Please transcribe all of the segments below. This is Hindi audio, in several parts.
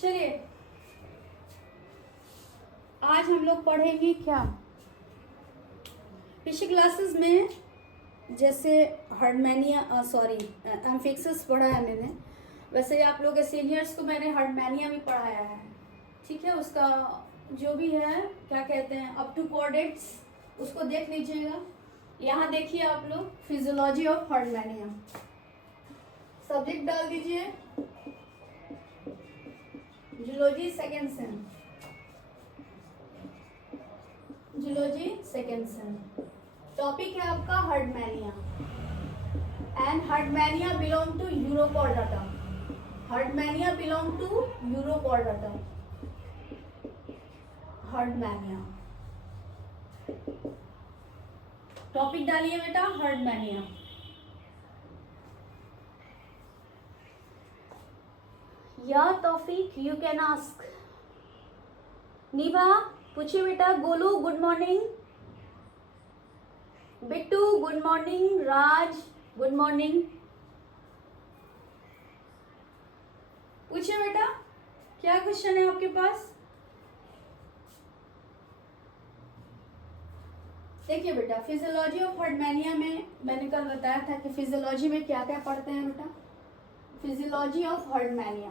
चलिए आज हम लोग पढ़ेंगे क्या। पिछली क्लासेस में जैसे हर्डमैनिया एम्फिक्सिस पढ़ा है मैंने, वैसे ही आप लोग के सीनियर्स को मैंने हर्डमैनिया भी पढ़ाया है। ठीक है, उसका जो भी है क्या कहते हैं अप टू कॉर्डेट्स उसको देख लीजिएगा। यहाँ देखिए आप लोग फिजियोलॉजी ऑफ हर्डमैनिया, सब्जेक्ट डाल दीजिए zoology second sem, zoology second sem. Topic है आपका Herdmania and Herdmania belong to Urochordata. Herdmania belong to Urochordata. Herdmania topic डालिए बेटा हर्डमैनिया। या Taufiq you can ask. Neeva पूछिए बेटा। Golu good morning. Bittu good morning. Raj good morning. पूछिए बेटा क्या क्वेश्चन है आपके पास। देखिए बेटा फिजियोलॉजी ऑफ हर्डमैनिया में मैंने कल बताया था कि फिजियोलॉजी में क्या क्या पढ़ते हैं बेटा। Physiology of Herdmania,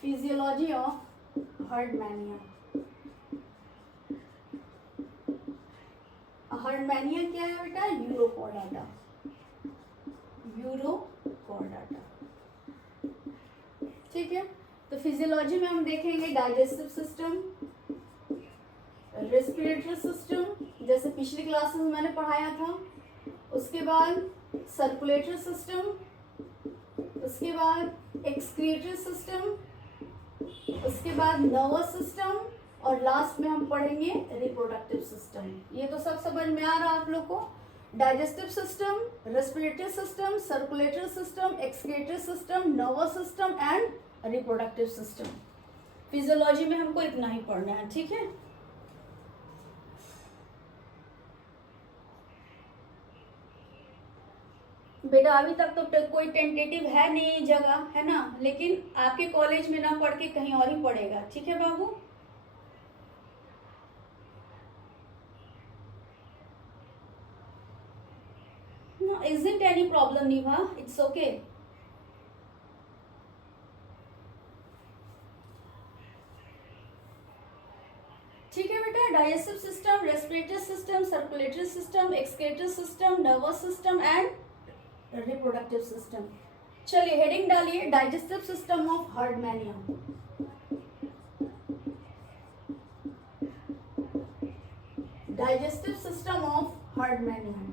physiology of Herdmania. Herdmania क्या है बेटा? यूरोकॉर्डाटा। यूरोकॉर्डाटा ठीक है। तो फिजियोलॉजी में हम देखेंगे डाइजेस्टिव सिस्टम, रेस्पिरेटरी सिस्टम जैसे पिछली क्लासेस में मैंने पढ़ाया था। उसके बाद सर्कुलेटरी सिस्टम, उसके बाद एक्सक्रीटरी सिस्टम, उसके बाद नर्वस सिस्टम और लास्ट में हम पढ़ेंगे रिप्रोडक्टिव सिस्टम। ये तो सब समझ में आ रहा है आप लोग को। Digestive system, respiratory system, circulatory system, excretory system, nervous system and reproductive system. Physiology में हमको इतना ही पढ़ना है। ठीक है, बेटा अभी तक तो कोई टेंटेटिव है नहीं जगह, है ना, लेकिन आपके कॉलेज में ना पढ़ के कहीं और ही पढ़ेगा। ठीक है बाबू। No, isn't any problem Niva, it's okay. ठीक है बेटा, digestive system, respiratory system, circulatory system, excretory system, nervous system and reproductive system. चलिए हेडिंग डालिए digestive system of Herdmania. Digestive system of Herdmania.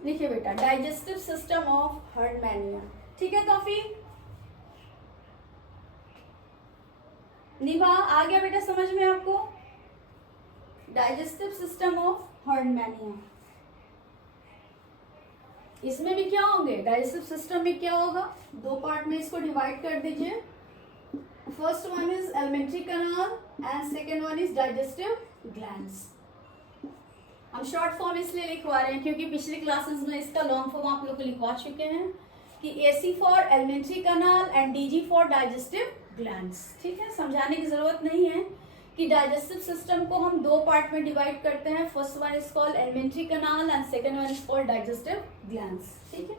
लिखिए बेटा डाइजेस्टिव सिस्टम ऑफ हर्डमैनिया। ठीक है काफी निभा आ गया बेटा समझ में आपको। डाइजेस्टिव सिस्टम ऑफ हर्डमैनिया, इसमें भी क्या होंगे, डाइजेस्टिव सिस्टम में क्या होगा, दो पार्ट में इसको डिवाइड कर दीजिए। First one is alimentary canal and second one is digestive glands. हम शॉर्ट फॉर्म इसलिए लिखवा रहे हैं क्योंकि पिछली क्लासेस में इसका लॉन्ग फॉर्म आप लोग को लिखवा चुके हैं कि AC for alimentary canal and DG for digestive glands. ठीक है, समझाने की जरूरत नहीं है कि डाइजेस्टिव सिस्टम को हम दो पार्ट में डिवाइड करते हैं। First one is called alimentary canal and second one is called digestive glands. ठीक है,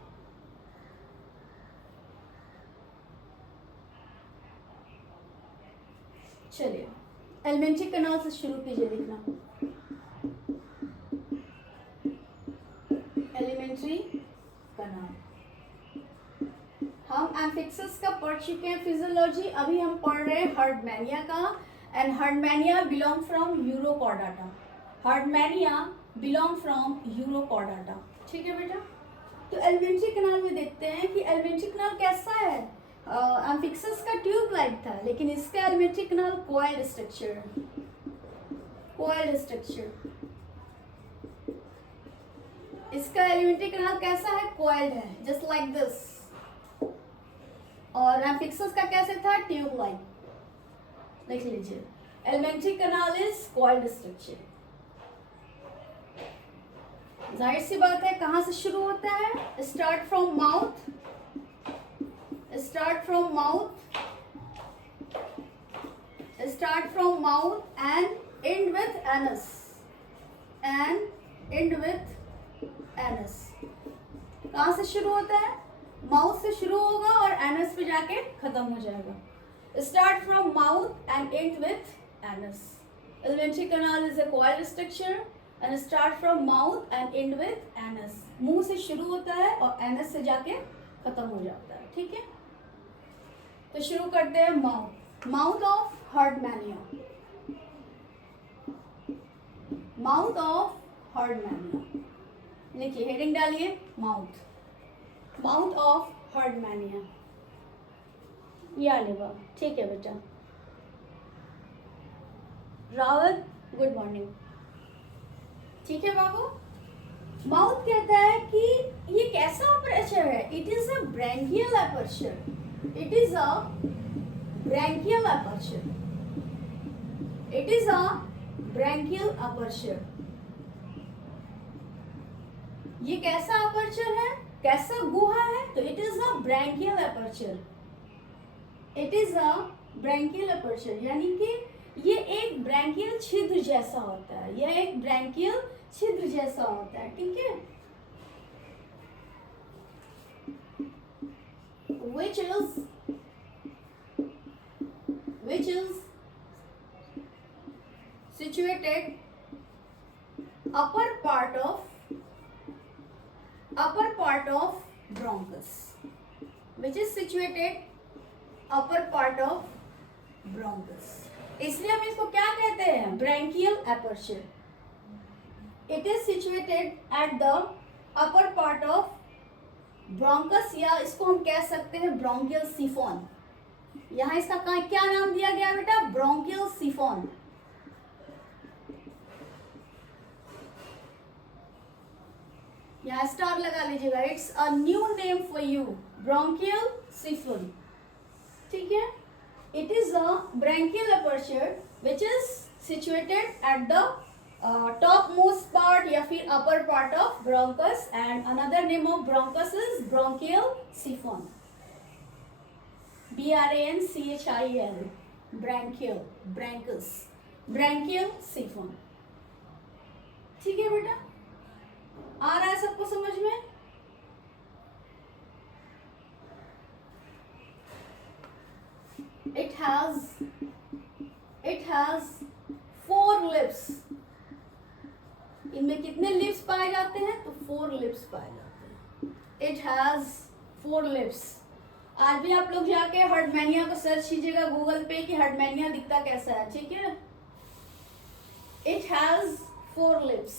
चलिए एलिमेंट्री कैनाल से शुरू कीजिए लिखना। एलिमेंट्री कैनाल हम एम्फिक्सिस का पढ़ चुके हैं फिजियोलॉजी, अभी हम पढ़ रहे हैं हर्डमैनिया का। And Herdmania belong from Urochordata. Herdmania belong from Urochordata. ठीक है बेटा, तो एलिमेंट्री कैनाल में देखते हैं कि एलिमेंट्री कैनाल कैसा है। एम्फिक्सिस का ट्यूब लाइक था, लेकिन इसका alimentary canal coiled structure. Coiled structure इसका एलिमेंट्री कैनाल कैसा है, कॉइल्ड है, जस्ट लाइक दिस। और एम्फिक्सिस का कैसे था, ट्यूब लाइक। लिख लीजिए Alimentary canal is coiled structure. जाहिर सी बात है, कहाँ से शुरू होता है? Start from mouth, start from mouth, start from mouth and and with anus, and and with anus. कहाँ से शुरू होता है? माउथ से शुरू होगा और एनस पे जाके खत्म हो जाएगा. Start from mouth and and with anus. Alimentary canal is a coiled structure and start from mouth and end with anus. मुंह से शुरू होता है और anus से जाके खत्म हो जाता है. ठीक है, तो शुरू करते हैं mouth. Mouth of Herdmania, mouth of Herdmania. लिखिए, हेडिंग डालिए, माउथ, माउथ ऑफ हर्डमैनिया. या लेगा. ठीक है बेटा. Rawat, good morning. ठीक है बाबू. माउथ कहता है कि ये कैसा अपर्चर है? It is a branchial aperture. It is a branchial aperture. It is a branchial aperture. ये कैसा अपर्चर है? कैसा गुहा है? तो it is a branchial aperture. It is a branchial aperture, यानी कि ये एक ब्रैंकियल छिद्र जैसा होता है. यह एक ब्रैंकियल छिद्र जैसा होता है. ठीक है, which is situated upper part of bronchus, which is situated upper part of bronchus. इसलिए हम इसको क्या कहते हैं? Branchial aperture. It is situated at the upper part of bronchus, या इसको हम कह सकते हैं ब्रोंकियल सिफोन. यहाँ इसका क्या नाम दिया गया बेटा? Bronchial chiffon. यहाँ स्टार लगा लीजिएगा. It's a new name for you, bronchial chiffon. ठीक है, it is a branchial aperture which is situated at the topmost part या फिर upper part of bronchus, and another name of bronchus is bronchial siphon. branchial, branchial, bronchus, branchial siphon. ठीक है बेटा, आ रहा है सबको समझ में? It has 4 lips. इनमें कितने लिप्स पाए जाते हैं? तो 4 लिप्स पाए जाते हैं. It has 4 lips. आज भी आप लोग जाके हर्डमैनिया को सर्च कीजिएगा गूगल पे कि हर्डमैनिया दिखता कैसा है. ठीक है, It has 4 lips.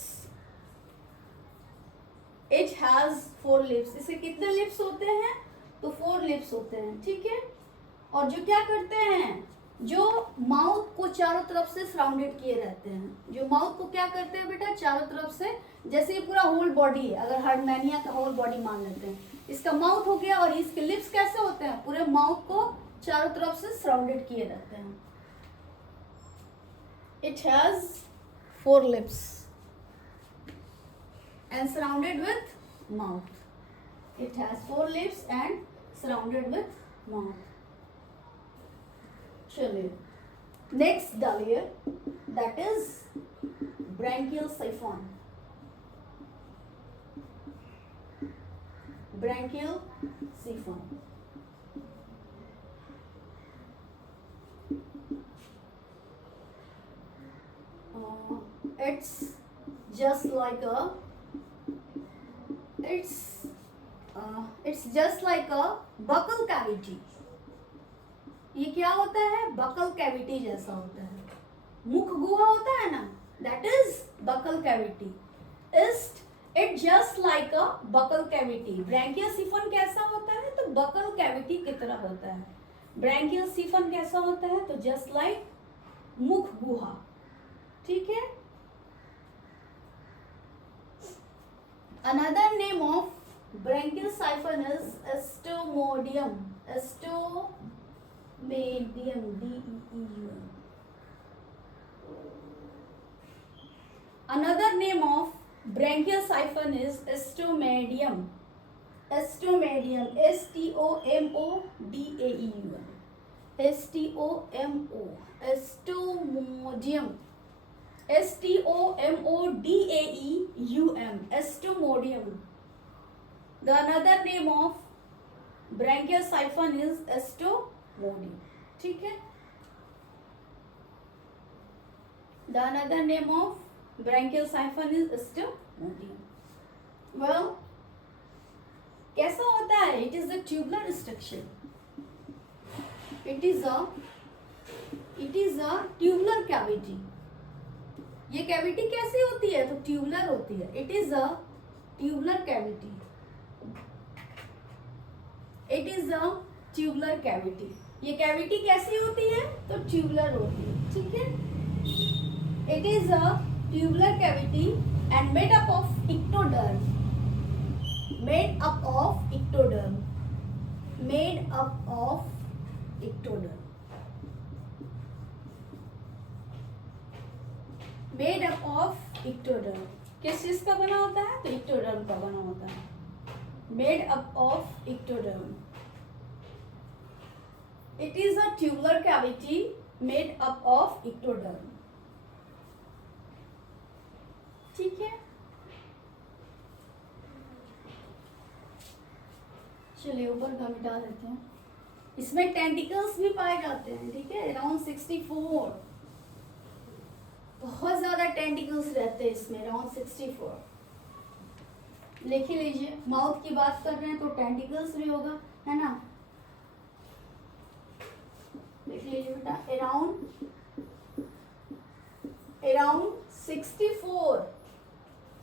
It has 4 lips. इसे कितने लिप्स होते हैं? तो 4 लिप्स होते हैं. ठीक है, और जो क्या करते हैं, जो माउथ को चारों तरफ से सराउंडेड किए रहते हैं. जो माउथ को क्या करते हैं बेटा? चारों तरफ से, जैसे ये पूरा होल बॉडी है, अगर हर्डमैनिया का होल बॉडी मान लेते हैं. इसका माउथ हो गया, और इसके लिप्स कैसे होते हैं? पूरे माउथ को चारों तरफ से सराउंडेड किए रहते हैं. It has 4 lips and surrounded with mouth. It has 4 lips and surrounded with mouth. चलिए, नेक्स्ट डालिए, that is branchial chiffon. Branchial chiffon. It's just like a buccal cavity. ये क्या होता है? बकल कैविटी जैसा होता है. मुख गुहा होता है ना, that is buccal cavity. It just like a buccal cavity. Branchial chiffon कैसा होता है? तो बकल कैविटी की तरह होता है. ब्रैंकियल सिफोन कैसा होता है? तो जस्ट लाइक मुख गुहा. ठीक है, another name of branchial siphon is stomodaeum. Stomodaeum, DEEUM. Another name of branchial siphon is stomodaeum. Stomodaeum, STOMODAEUM, STOMO, stomodaeum, STOMODAEUM, stomodaeum. The another name of branchial siphon is stomodaeum. ठीक है. The another name of branchial siphon is एस्टोमोडियम. Well, कैसा होता है? It is a tubular structure. It is a tubular cavity. ये कैविटी कैसी होती है? तो ट्यूबुलर होती है. It is a tubular cavity. It is a tubular cavity. ये कैविटी कैसी होती है? तो ट्यूबुलर होती है. ठीक है. It is a tubular cavity and made up of ectoderm. Made up of ectoderm. Made up of ectoderm. Made up of ectoderm. किस चीज का बना होता है? तो ectoderm का बना होता है. Made up of ectoderm. It is a tubular cavity made up of ectoderm. ठीक है. चलिए ऊपर का मिटा देते हैं. इसमें टेंटिकल्स भी पाए जाते हैं. ठीक है. अराउंड 64. बहुत ज्यादा टेंटिकल्स रहते हैं इसमें. अराउंड 64. लिख ही लीजिए. माउथ की बात कर रहे हैं तो टेंटिकल्स भी होगा, है ना. लिख लीजिए बेटा. अराउंड 64.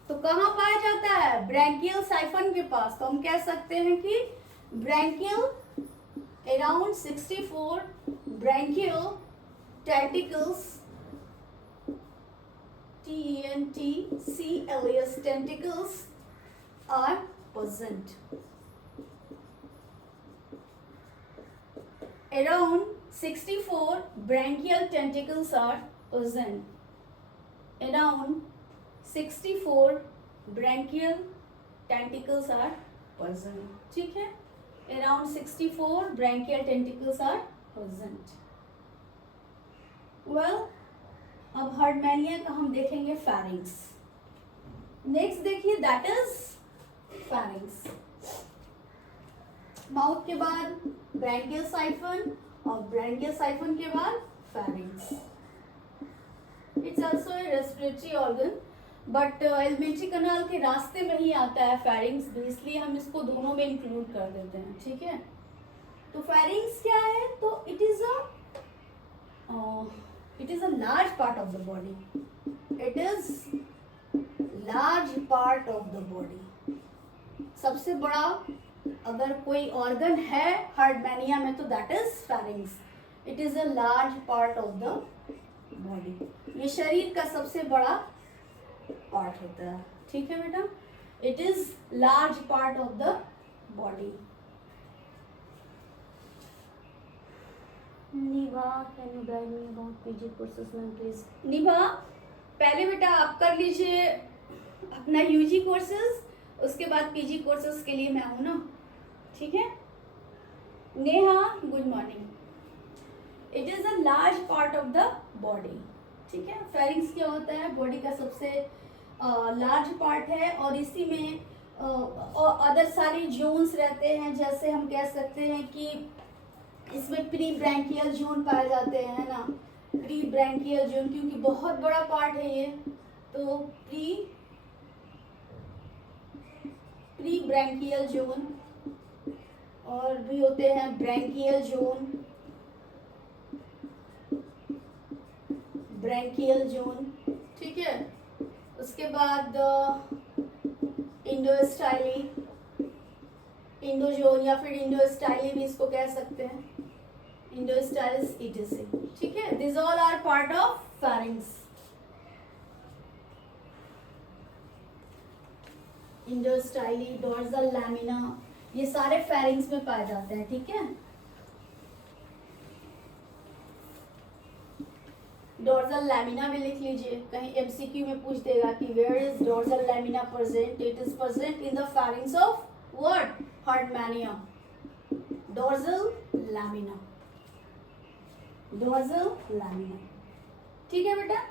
तो कहाँ पाया जाता है? ब्रैंकियल साइफन के पास. तो हम कह सकते हैं कि branchial around 64 branchial tentacles, TENTCLES, tentacles are present. Around 64 branchial tentacles are present. Around 64 branchial tentacles are present. ठीक है. Around 64 branchial tentacles are present. Well, अब हार्डमैनिया का हम देखेंगे फेरिंग्स. नेक्स्ट देखिए, दैट इज फेरिंग्स. माउथ के बाद ब्रैंकियल साइफन और ब्रैंकियल साइफन के बाद pharynx. It's also a respiratory organ, but elementary कनाल के रास्ते में ही आता है फेरिंग्स भी, इसलिए हम इसको दोनों में इंक्लूड कर देते हैं. ठीक है. तो फेरिंग्स क्या है? तो it is a large part of the body. It is large part of the body. सबसे बड़ा अगर कोई ऑर्गन है हार्डमैनिया में तो that is pharynx. It is a large part of the body. ये शरीर का सबसे बड़ा पार्ट होता है. ठीक है बेटा. It is large part of the body. Nibha, can you guide me about PG courses ma'am please. Nibha, पहले बेटा आप कर लीजिए अपना यूजी कोर्सेज, उसके बाद पीजी कोर्सेज के लिए मैं हूँ ना. ठीक है. Neha, good morning. It is a large part of the body. ठीक है. फेरिंग्स क्या होता है? बॉडी का सबसे लार्ज पार्ट है और इसी में अदर सारी जोन्स रहते हैं. जैसे हम कह सकते हैं कि इसमें प्री ब्रैंकियल जोन पाए जाते हैं ना. प्री ब्रैंकियल जोन क्योंकि बहुत बड़ा पार्ट है ये, तो प्री ब्रैंकियल जोन. और भी होते हैं ब्रैंकियल जोन, ब्रैंकियल जोन. ठीक है. उसके बाद इंडोस्टाइली, इंडोजोन या फिर इंडोस्टाइली भी इसको कह सकते हैं. इंडोस्टाइल्स etc. ठीक है. This all are part of pharynx. Endostyle, dorsal lamina, ये सारे फेरिंग्स में पाए जाते हैं. ठीक है. डोर्सल लैमिना में लिख लीजिए, कहीं एमसीक्यू में पूछ देगा कि where is dorsal lamina present, it is present in the pharynx of what, Herdmania, dorsal lamina, dorsal lamina. ठीक है बेटा,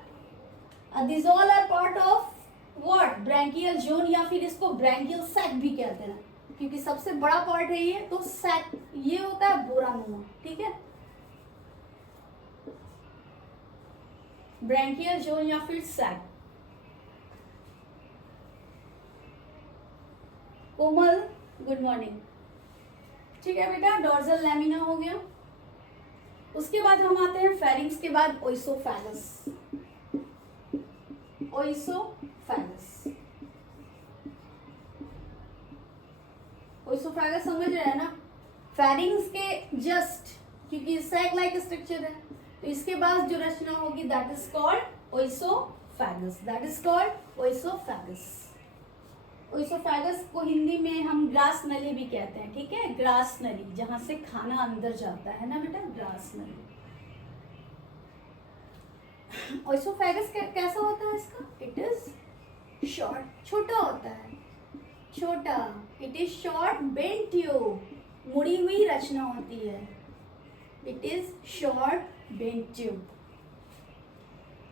this all are part of what, branchial zone, या फिर इसको ब्रैंकियल सैक भी कहते हैं, क्योंकि सबसे बड़ा पार्ट है ये, तो सैक ये होता है बोरानुमा। ठीक है, ब्रैंकियल जोन या फिर सैक। कोमल गुड मॉर्निंग। ठीक है बेटा, डोर्सल लैमिना हो गया। उसके बाद हम आते हैं फेरिंग्स के बाद ओइसोफैगस। ओइसोफैगस, ओइसोफैगस समझ रहे हैं ना, फेरिंग्स के जस्ट, क्योंकि सैक लाइक स्ट्रक्चर है, तो इसके बाद जो रचना होगी that is called oesophagus, that is called oesophagus. Oesophagus को हिंदी में हम ग्रास नली भी कहते हैं। ठीक है, ग्रास नली, जहां से खाना अंदर जाता है ना बेटा, ग्रास नली। ओइसोफैगस कैसा होता है इसका, इट इज शॉर्ट, छोटा होता है, छोटा, it is short bent tube, मुड़ी हुई रचना होती है, it is short bent tube,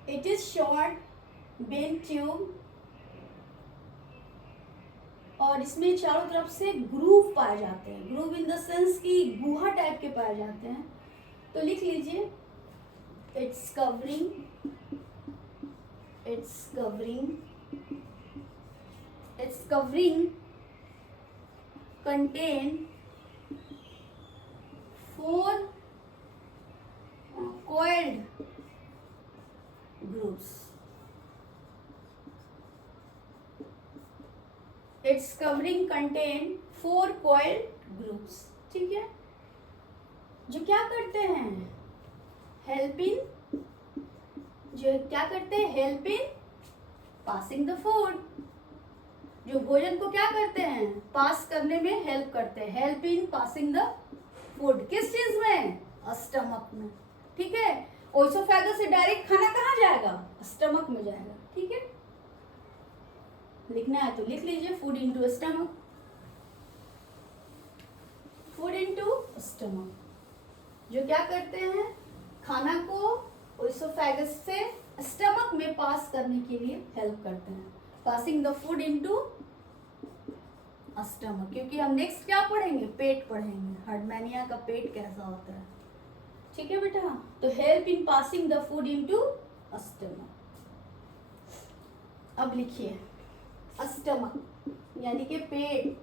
it is short bent tube, और इसमें चारों तरफ से ग्रूव पाए जाते हैं, ग्रूव इन द सेंस की गुहा टाइप के पाए जाते हैं। तो लिख लीजिए, it's covering contain 4 coiled grooves. Its covering contain 4 coiled grooves. ठीक है, जो क्या करते हैं, हेल्प इन, जो क्या करते हैं, help in passing the food, जो भोजन को क्या करते हैं, पास करने में हेल्प करते हैं, help in passing the food, किस चीज में, स्टमक में। ठीक है, ओइसोफैगस से डायरेक्ट खाना कहाँ जाएगा, स्टमक में जाएगा। ठीक है, लिखना है तो लिख लीजिए, food into stomach, food into stomach, जो क्या करते हैं, खाना को ओइसोफैगस से स्टमक में पास करने के लिए हेल्प करते हैं, passing the food into stomach. क्योंकि हम नेक्स्ट क्या पढ़ेंगे, पेट पढ़ेंगे, हार्डमैनिया का पेट कैसा होता है। ठीक है बेटा, तो help in passing the food into stomach. अब लिखिए, स्टमक यानी कि पेट,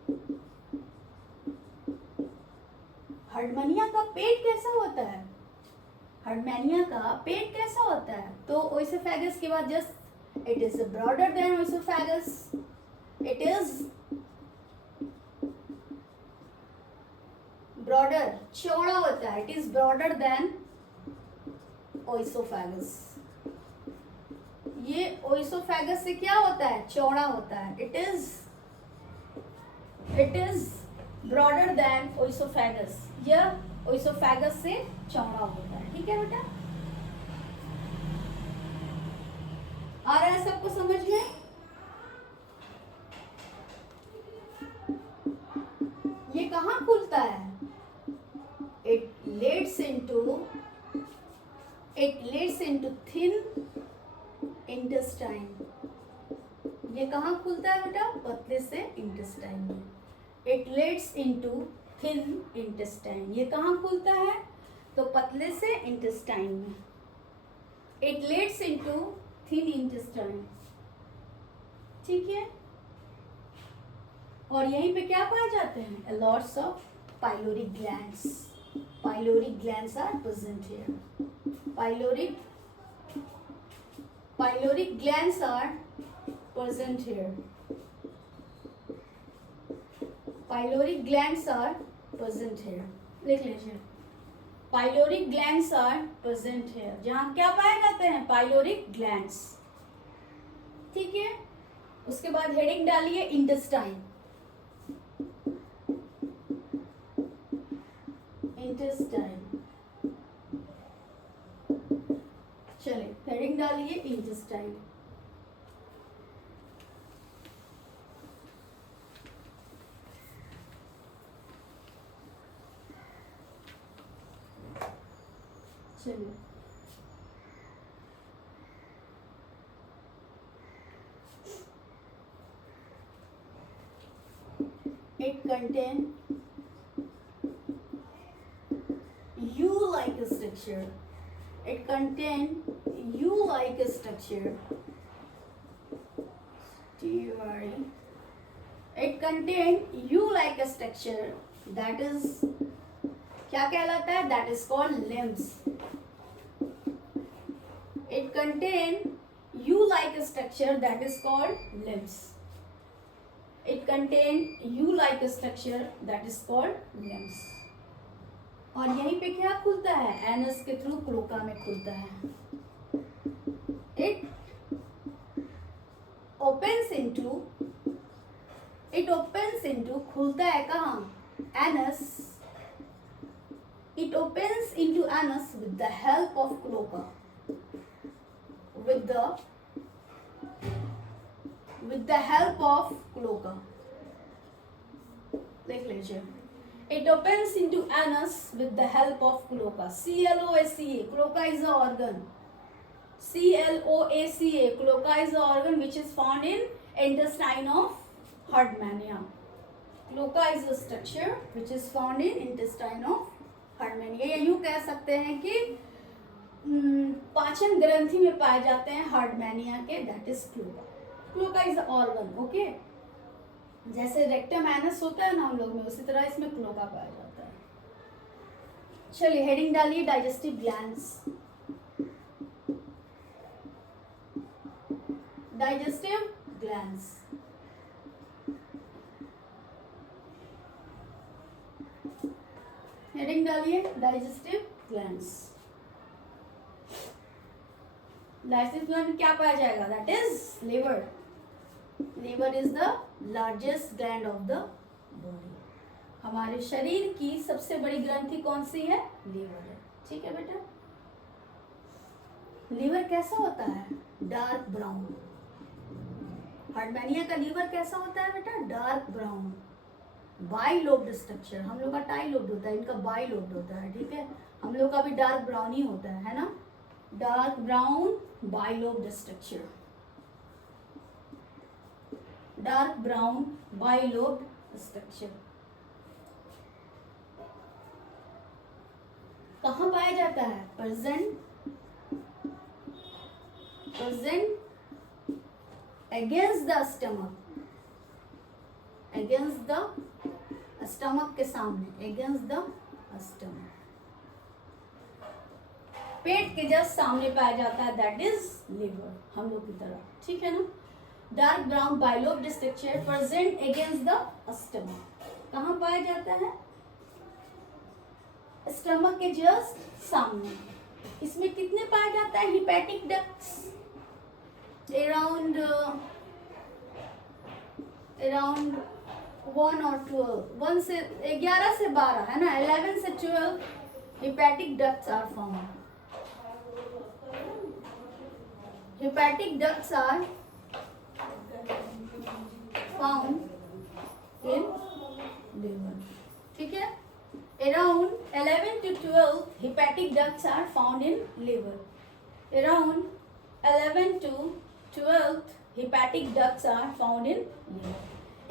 हार्डमैनिया का पेट कैसा होता है, हार्डमैनिया का पेट कैसा होता है, तो ओइसोफैगस के बाद just it is broader than oesophagus, it is broader, चौड़ा होता है, it is broader than oesophagus. ये ओइसोफैगस से क्या होता है, चौड़ा होता है, it is broader than oesophagus, यह ओइसोफैगस से चौड़ा होता है। ठीक है बेटा, आ रहा है सबको समझ में? ये कहाँ खुलता है, it leads into thin intestine। ये कहाँ खुलता है बेटा, पतले से इंटेस्टाइन में, it leads into thin intestine। ये कहाँ खुलता है, तो पतले से इंटेस्टाइन में, it leads into thin intestine। ठीक है, और यहीं पे क्या पाए जाते हैं, lots of pyloric glands, pyloric glands are present here, pyloric glands are present here, pyloric glands are present here, लिख लीजिए, pyloric glands are present here, जहाँ क्या पाए जाते हैं, pyloric glands। ठीक है, उसके बाद हेडिंग डालिए इंटेस्टाइन, इंटेस्टाइन। चलिए हेडिंग डालिए इंटेस्टाइन। चलिए it contain U-like structure. It contain U-like structure. T-U-R-E. It contain U-like structure. That is क्या कहलाता है? That is called limbs. It contain U-like structure. That is called limbs. It contain U-like structure that is called limbs. और यहीं पे क्या खुलता है? एनस के थ्रू क्लोका में खुलता है. It opens into खुलता है कहाँ? Anus. It opens into anus with the help of cloaca. With the help of cloaca. देख लीजिए. It opens into anus with the help of cloaca. C-L-O-A-C-A. Cloaca is the organ. C-L-O-A-C-A. Cloaca is the organ which is found in intestine of Herdmania. Cloaca is the structure which is found in intestine of Herdmania. या यूँ कह सकते हैं कि पाचन ग्रंथि में पाए जाते हैं हार्डमैनिया के. That is cloaca. Cloaca is organ. Okay, जैसे रेक्टम एनस होता है ना हम लोग में, उसी तरह इसमें क्लोका पाया जाता है. चलिए हेडिंग डालिए digestive glands. Digestive glands. Heading डालिए डाइजेस्टिव ग्लैंड्स. डाइजेस्टिव ग्लैंड में क्या पाया जाएगा? That is liver. Liver is the largest gland of the body. हमारे शरीर की सबसे बड़ी ग्रंथि कौन सी है? लिवर है. ठीक है बेटा. लिवर कैसा होता है? Dark brown. हार्डमैनिया का लिवर कैसा होता है बेटा? Dark brown. Bilobed structure. हम लोग का टाइलोब्ड होता है, इनका बाइलोब्ड होता है. ठीक है, हम लोग का भी डार्क ब्राउन ही होता है ना. Dark brown bilobed structure. Dark brown bilobed structure. कहाँ पाया जाता है? Present against the stomach. Against the stomach के सामने. Against the stomach. पेट के जस्ट सामने पाया जाता है. That is liver. हम लोग की तरह. ठीक है ना. Dark brown bilobed structure present against the stomach. कहाँ पाया जाता है? स्टमक के जस्ट सामने. इसमें कितने पाया जाता है? हिपैटिक डक्ट्स अराउंड 1 और 12. 1 से 11 से 12 है ना. 11 से 12 hepatic ducts are found. Hepatic ducts are found in liver. ठीक है. Around 11 to 12 hepatic ducts are found in liver. Around 11 to 12 hepatic ducts are found in liver.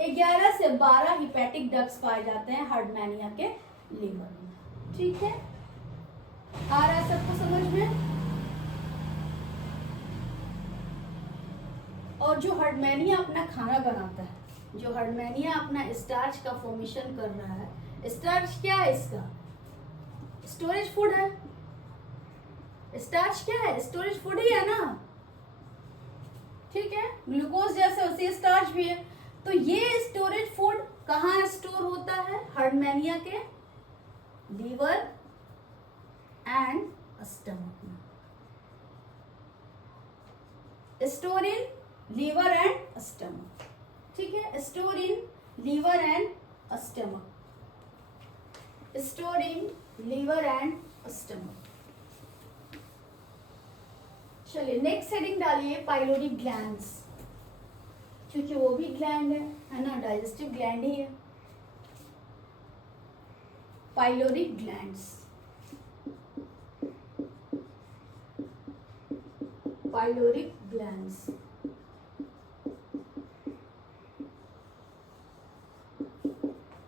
11 से 12 hepatic ducts पाए जाते हैं हार्डमैनिया के लिवर में. ठीक है, आ रहा है सबको समझ में? और जो हार्डमैनिया अपना खाना बनाता है, जो हार्डमैनिया अपना स्टार्च का फॉर्मेशन कर रहा है. स्टार्च क्या है? इसका स्टोरेज फूड है. स्टार्च क्या है? स्टोरेज फूड ही है ना. ठीक है, ग्लूकोज जैसे उसी स्टार्च भी है. तो ये स्टोरेज फूड कहाँ स्टोर होता है? हार्डमैनिया के लीवर एंड स्टमक में. Store in liver and stomach. ठीक है, store in liver and stomach. Store in liver and stomach. चलिए नेक्स्ट हेडिंग डालिए पाइलोरी ग्लैंड्स, क्योंकि वो भी ग्लैंड है ना, डाइजेस्टिव ग्लैंड ही है। Pylori glands, pyloric glands.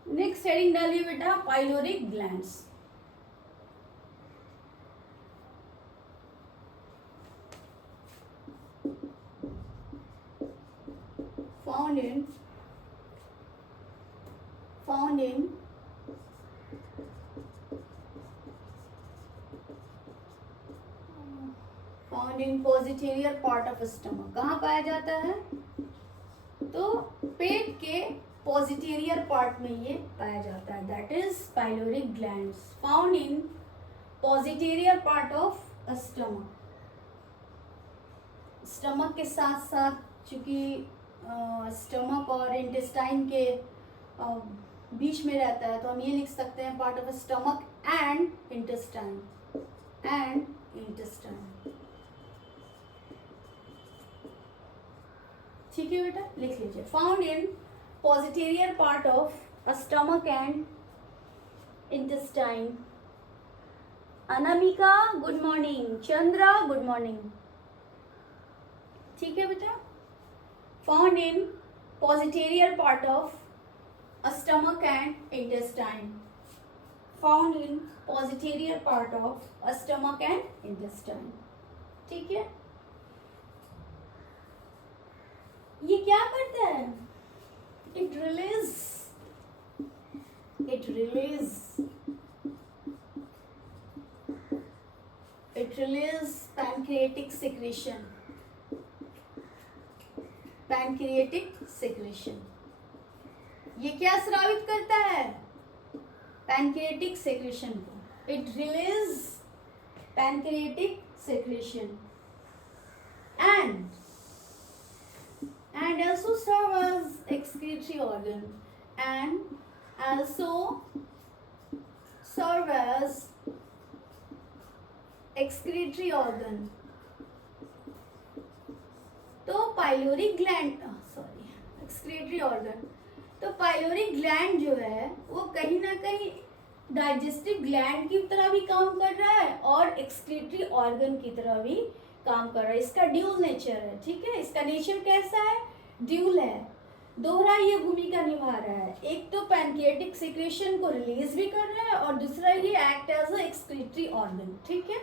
Next heading डालिए बेटा pyloric glands. found in posterior part of stomach। कहाँ पाया जाता है? तो पेट के posterior part में ये पाया जाता है, that is pyloric glands found in posterior part of stomach। Stomach के साथ साथ, चूंकि स्टमक और इंटेस्टाइन के बीच में रहता है, तो हम ये लिख सकते हैं part of stomach and intestine, ठीक है बेटा, लिख लीजिए। Found in posterior part of stomach and intestine. Anamika good morning, Chandra good morning, ठीक है बेटा। Found in posterior part of stomach and intestine, found in posterior part of stomach and intestine, ठीक है। ये क्या करता है? It release pancreatic secretion। ये क्या स्रावित करता है? पैनक्रिएटिक सेक्रेशन को। It release pancreatic secretion and also serve as excretory organ, and also serve as excretory organ। तो pylori gland, sorry excretory organ, तो पाइलोरी ग्लैंड जो है वो कहीं ना कहीं डाइजेस्टिव ग्लैंड की तरह भी काम कर रहा है और एक्सक्रीटरी ऑर्गन की तरह भी काम कर रहा है। इसका ड्यूल नेचर है, ठीक है। इसका नेचर कैसा है? ड्यूल है, दोहरा ये भूमिका निभा रहा है। एक तो पैनक्रिएटिक सिक्रेशन को रिलीज भी कर रहा है और दूसरा ये act as a excretory organ, ठीक है।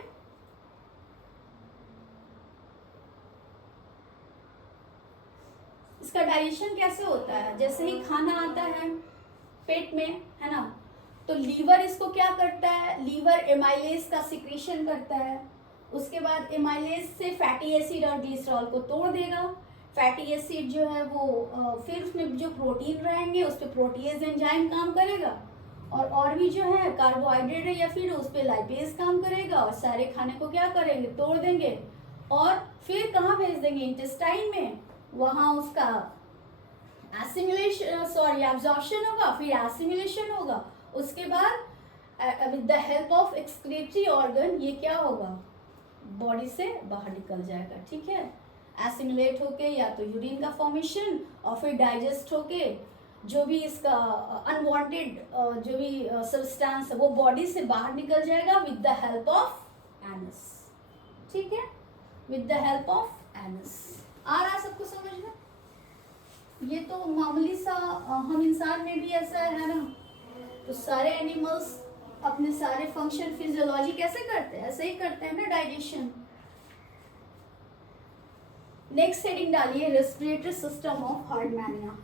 इसका डाइजेशन कैसे होता है? जैसे ही खाना आता है पेट में, है ना, तो लीवर इसको क्या करता है? लीवर एमाइलेज का सिक्रीशन करता है। उसके बाद एमाइलेज से फैटी एसिड और ग्लिसरॉल को तोड़ देगा। फैटी एसिड जो है वो फिर उसमें जो प्रोटीन रहेंगे उस पर प्रोटीएज एंजाइम काम करेगा, और भी जो है कार्बोहाइड्रेट है या फिर उस पर लाइपेज काम करेगा, और सारे खाने को क्या करेंगे? तोड़ देंगे और फिर कहाँ भेज देंगे? इंटेस्टाइन में। वहाँ उसका एब्जॉर्प्शन होगा, फिर एसिमिलेशन होगा। उसके बाद with the help of excretory organ ये क्या होगा? बॉडी से बाहर निकल जाएगा, ठीक है। एसिमिलेट होके या तो यूरिन का फॉर्मेशन और फिर डाइजेस्ट होके जो भी इसका अनवांटेड जो भी सब्सटेंस है वो बॉडी से बाहर निकल जाएगा with the help of anus, ठीक है, with the help of anus. आ रहा है सबको समझ में? ये तो मामूली सा, हम इंसान में भी ऐसा है ना, तो सारे एनिमल्स अपने सारे फंक्शन फिजियोलॉजी कैसे करते हैं? ऐसे ही करते हैं ना, डाइजेशन। नेक्स्ट हेडिंग डालिए respiratory system of Herdmania.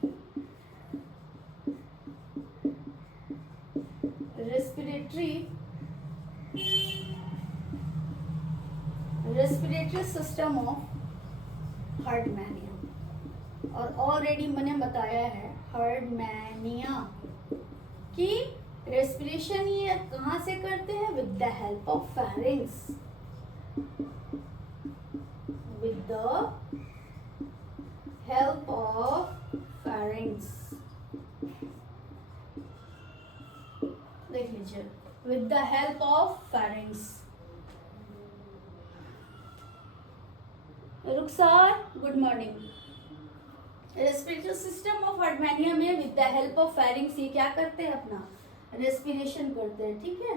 Respiratory system of Herdmania. और ऑलरेडी मैंने बताया है हार्डमैनिया कि रेस्पिरेशन ये कहाँ से करते हैं? With the help of pharynx, with the help of pharynx। देख लीजिए, with the help of pharynx। Rukhsar good morning. Respiratory system of Herdmania में with the help of pharynx ये क्या करते हैं, अपना रेस्पिरेशन करते हैं, ठीक है।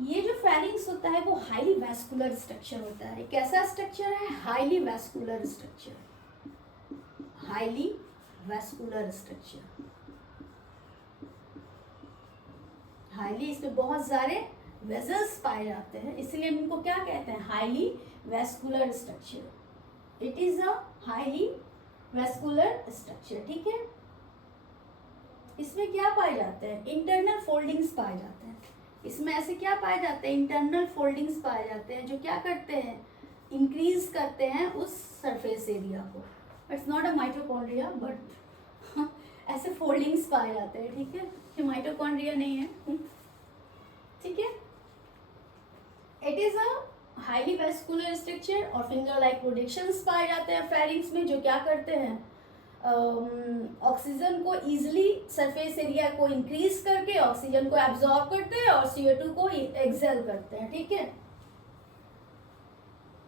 ये जो फेरिंग्स होता है वो हाईली वैस्कुलर स्ट्रक्चर होता है। कैसा स्ट्रक्चर है, highly vascular structure, highly vascular structure, highly, इसमें बहुत सारे वेजल्स पाए जाते हैं, इसलिए हम इनको क्या कहते हैं, highly vascular structure. It is a highly vascular structure, ठीक है। इसमें क्या पाए जाते हैं, इंटरनल फोल्डिंग्स पाए जाते हैं। इसमें ऐसे क्या पाए जाते हैं, इंटरनल फोल्डिंग्स पाए जाते हैं, जो क्या करते हैं, इंक्रीज करते हैं उस सरफेस एरिया को। It's not a mitochondria but ऐसे फोल्डिंग्स पाए जाते हैं, ठीक है। ये माइटोकॉन्ड्रिया नहीं है, ठीक है। It is a highly vascular structure और फिंगर लाइक प्रोजेक्शंस पाए जाते हैं फेरिंग्स में, जो क्या करते हैं, ऑक्सीजन को इजीली सरफेस एरिया को इंक्रीज करके ऑक्सीजन को एब्जॉर्ब करते हैं और CO2 को एक्सेल करते हैं, ठीक है।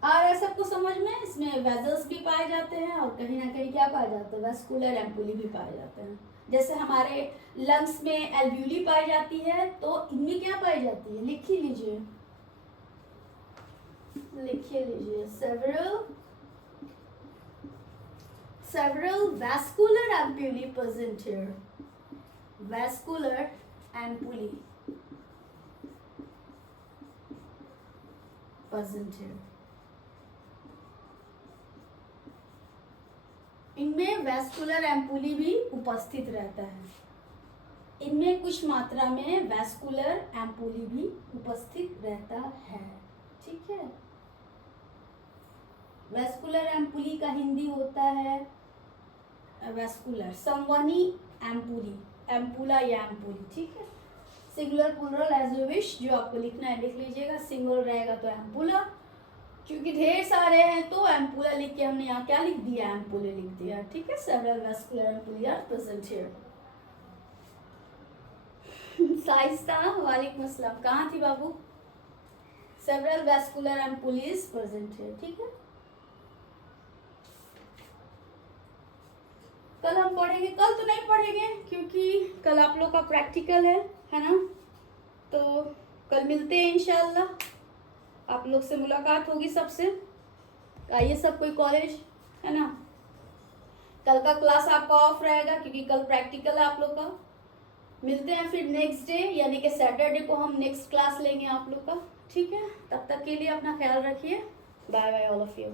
आ रहा है सबको समझ में। इसमें वेजल्स भी पाए जाते हैं और कहीं ना कहीं क्या पाए जाते हैं, वैस्कुलर एम्पुली भी पाए जाते हैं। जैसे हमारे लंग्स में एल्व्यूली पाई जाती है, तो इनमें क्या पाई जाती है, लिख ही लीजिए, लिखिए लीजिए, several vascular ampullae present here, vascular ampullae present here। इनमें वैस्कुलर एम्पुली भी उपस्थित रहता है, इनमें कुछ मात्रा में वैस्कुलर एम्पुली भी उपस्थित रहता है, ठीक है। वैस्कुलर एम्पुली का हिंदी होता है वैस्कुलर संवहनी एम्पुली, एम्पुला या एम्पुली, ठीक है। Singular plural as you wish, जो आपको लिखना है लिख लीजिएगा। सिंगुलर रहेगा तो एम्पुला, क्योंकि ढेर सारे हैं तो एम्पुला लिख के हमने यहाँ क्या लिख दिया, एम्पुले लिख दिया, ठीक है। Several vascular ampullae are present here. Shaista वालेकुम अस्सलाम, कहाँ थी बाबू। Several vascular ampullae present here, ठीक है। कल हम पढ़ेंगे, कल तो नहीं पढ़ेंगे क्योंकि कल आप लोग का प्रैक्टिकल है ना। तो कल मिलते हैं इंशाल्लाह, आप लोग से मुलाकात होगी सबसे। आइए सब कोई कॉलेज, है ना। कल का क्लास आपका ऑफ रहेगा क्योंकि कल प्रैक्टिकल है आप लोग का। मिलते हैं फिर नेक्स्ट डे, यानी कि सैटरडे को हम नेक्स्ट क्लास लेंगे आप लोग का, ठीक है। तब तक के लिए अपना ख्याल रखिए। Bye bye all of you.